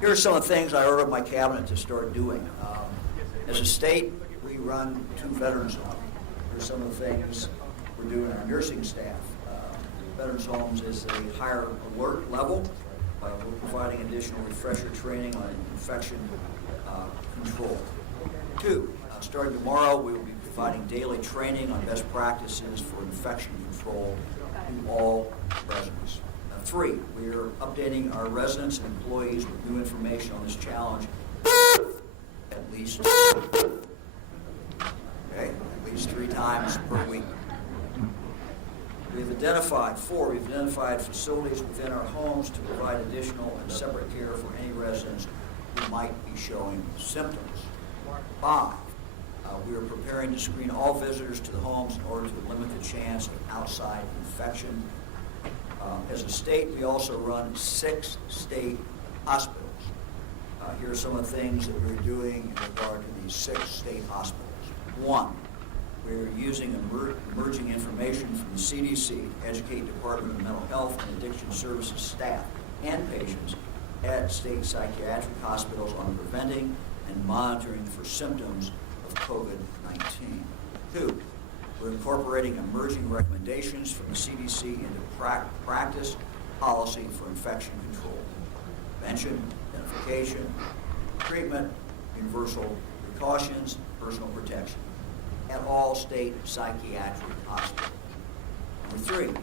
Here are some of the things I ordered my cabinet to start doing. As a state, we run 2 veterans homes. Here are some of the things we're doing our nursing staff. Veterans homes is a higher alert level. We're providing additional refresher training on infection control. 2, starting tomorrow, we will be providing daily training on best practices for infection control to all residents. 3, we are updating our residents and employees with new information on this challenge at least 3 times per week. We've identified facilities within our homes to provide additional and separate care for any residents who might be showing symptoms. 5, we are preparing to screen all visitors to the homes in order to limit the chance of outside infection. As a state, we also run 6 state hospitals. Here are some of the things that we're doing in regard to these 6 state hospitals. 1, we're using emerging information from the CDC to educate Department of Mental Health and Addiction Services staff and patients at state psychiatric hospitals on preventing and monitoring for symptoms of COVID-19. 2, we're incorporating emerging recommendations from the CDC into practice policy for infection control, prevention, identification, treatment, universal precautions, personal protection at all state psychiatric hospitals. Number 3,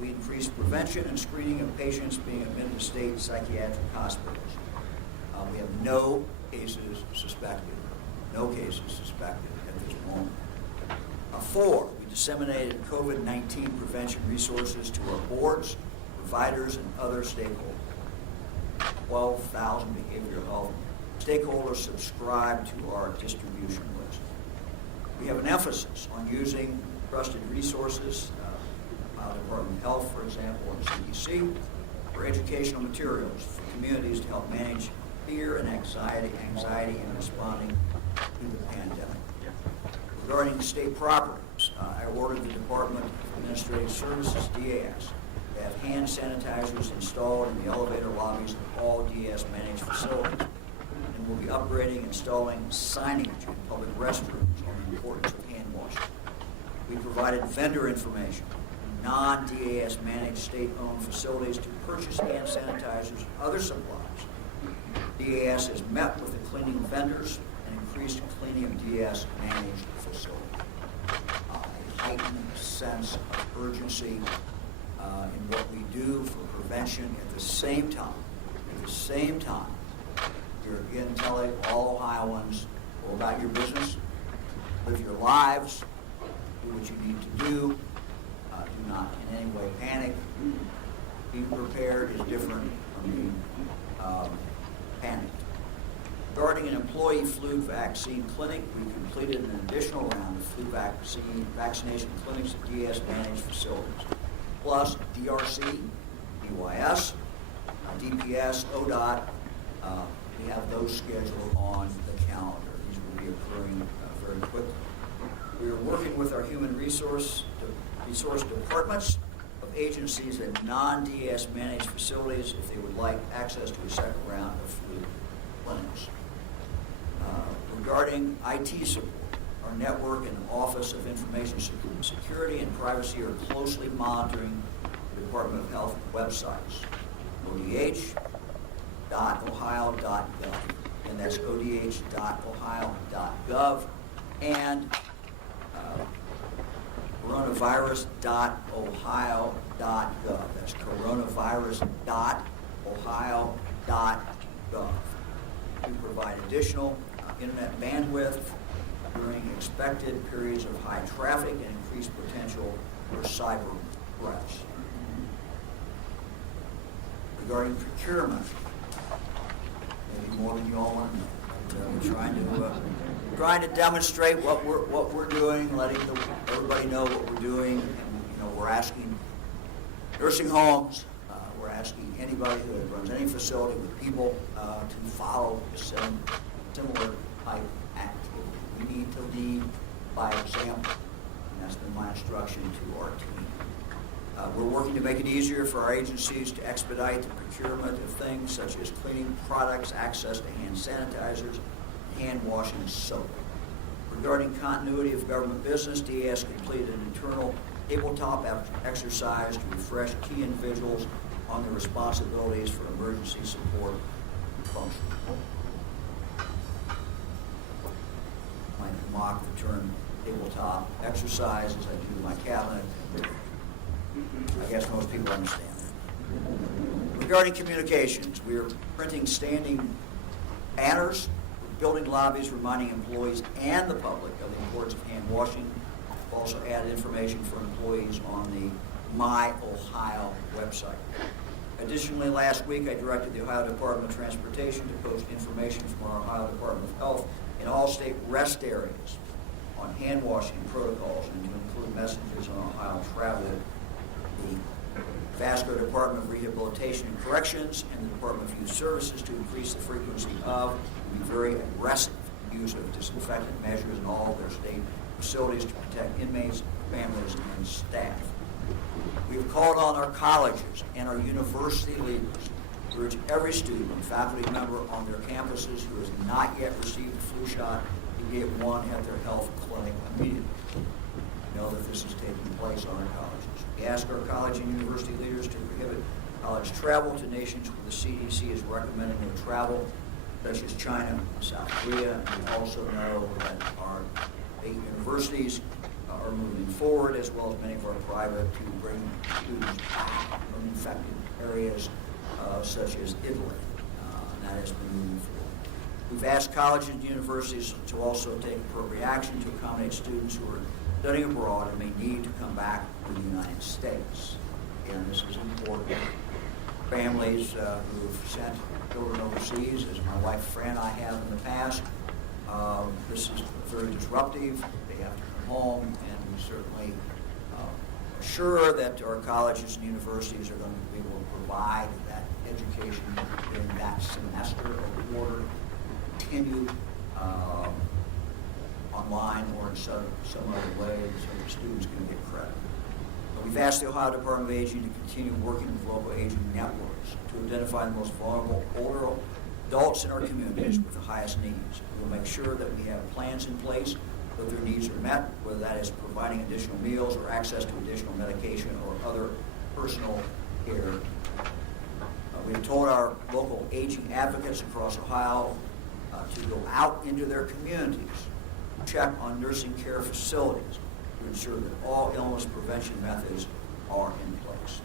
we increase prevention and screening of patients being admitted to state psychiatric hospitals. We have no cases suspected at this moment. 4, we disseminated COVID-19 prevention resources to our boards, providers, and other stakeholders. 12,000 behavioral health stakeholders subscribe to our distribution list. We have an emphasis on using trusted resources, Department of Health, for example, and CDC, for educational materials for communities to help manage fear and anxiety in responding to the pandemic. Regarding state properties, I ordered the Department of Administrative Services, DAS, to have hand sanitizers installed in the elevator lobbies of all DAS-managed facilities, and will be upgrading and installing signage in public restrooms on the importance of hand washing. We provided vendor information in non-DAS managed state-owned facilities to purchase hand sanitizers and other supplies. DAS has met with the cleaning vendors and increased cleaning of DAS managed facilities. A heightened sense of urgency in what we do for prevention. At the same time, you're again telling all Ohioans, go about your business, live your lives, do what you need to do, do not in any way panic. Being prepared is different from being panicked. Regarding an employee flu vaccine clinic, we completed an additional round of flu vaccination clinics at DAS-managed facilities, plus DRC, DYS, DPS, ODOT. We have those scheduled on the calendar. These will be occurring very quickly. We are working with our human resource departments of agencies at non-DAS managed facilities if they would like access to a second round of flu clinics. Regarding IT support, our network and Office of Information Security and Privacy are closely monitoring the Department of Health websites, odh.ohio.gov, and that's odh.ohio.gov, and coronavirus.ohio.gov. That's coronavirus.ohio.gov. We provide additional internet bandwidth during expected periods of high traffic and increased potential for cyber threats. Regarding procurement, maybe more than you all want to know. We're trying to demonstrate what we're doing, letting everybody know what we're doing, and we're asking nursing homes, we're asking anybody who runs any facility with people to follow the similar type activity. We need to lead by example, and that's been my instruction to our team. We're working to make it easier for our agencies to expedite the procurement of things such as cleaning products, access to hand sanitizers, hand washing soap. Regarding continuity of government business, DAS completed an internal tabletop exercise to refresh key individuals on their responsibilities for emergency support function. I might mock the term tabletop exercise as I do my cabinet. I guess most people understand that. Regarding communications, we are printing standing banners, building lobbies reminding employees and the public of the importance of hand washing. We've also added information for employees on the My Ohio website. Additionally, last week I directed the Ohio Department of Transportation to post information from our Ohio Department of Health in all state rest areas on hand washing protocols and to include messages on Ohio travel. The Vasco Department of Rehabilitation and Corrections and the Department of Youth Services to increase the frequency of and be very aggressive use of disinfectant measures in all of their state facilities to protect inmates, families, and staff. We have called on our colleges and our university leaders to urge every student and faculty member on their campuses who has not yet received a flu shot to get one at their health clinic immediately. We know that this is taking place on our colleges. We ask our college and university leaders to prohibit college travel to nations where the CDC is recommending no travel, such as China and South Korea. And we also know that our state universities are moving forward, as well as many of our private, to bring students back from infected areas such as Italy, and that has been moving forward. We've asked colleges and universities to also take appropriate action to accommodate students who are studying abroad and may need to come back to the United States. And this is important. Families who've sent children overseas, as my wife Fran and I have in the past, this is very disruptive. They have to come home, and we certainly assure that our colleges and universities are going to be able to provide that education in that semester or quarter, continue online or in some other way, so the students can get credit. We've asked the Ohio Department of Aging to continue working with local aging networks to identify the most vulnerable older adults in our communities with the highest needs. We'll make sure that we have plans in place so their needs are met, whether that is providing additional meals or access to additional medication or other personal care. We've told our local aging advocates across Ohio to go out into their communities, check on nursing care facilities to ensure that all illness prevention methods are in place.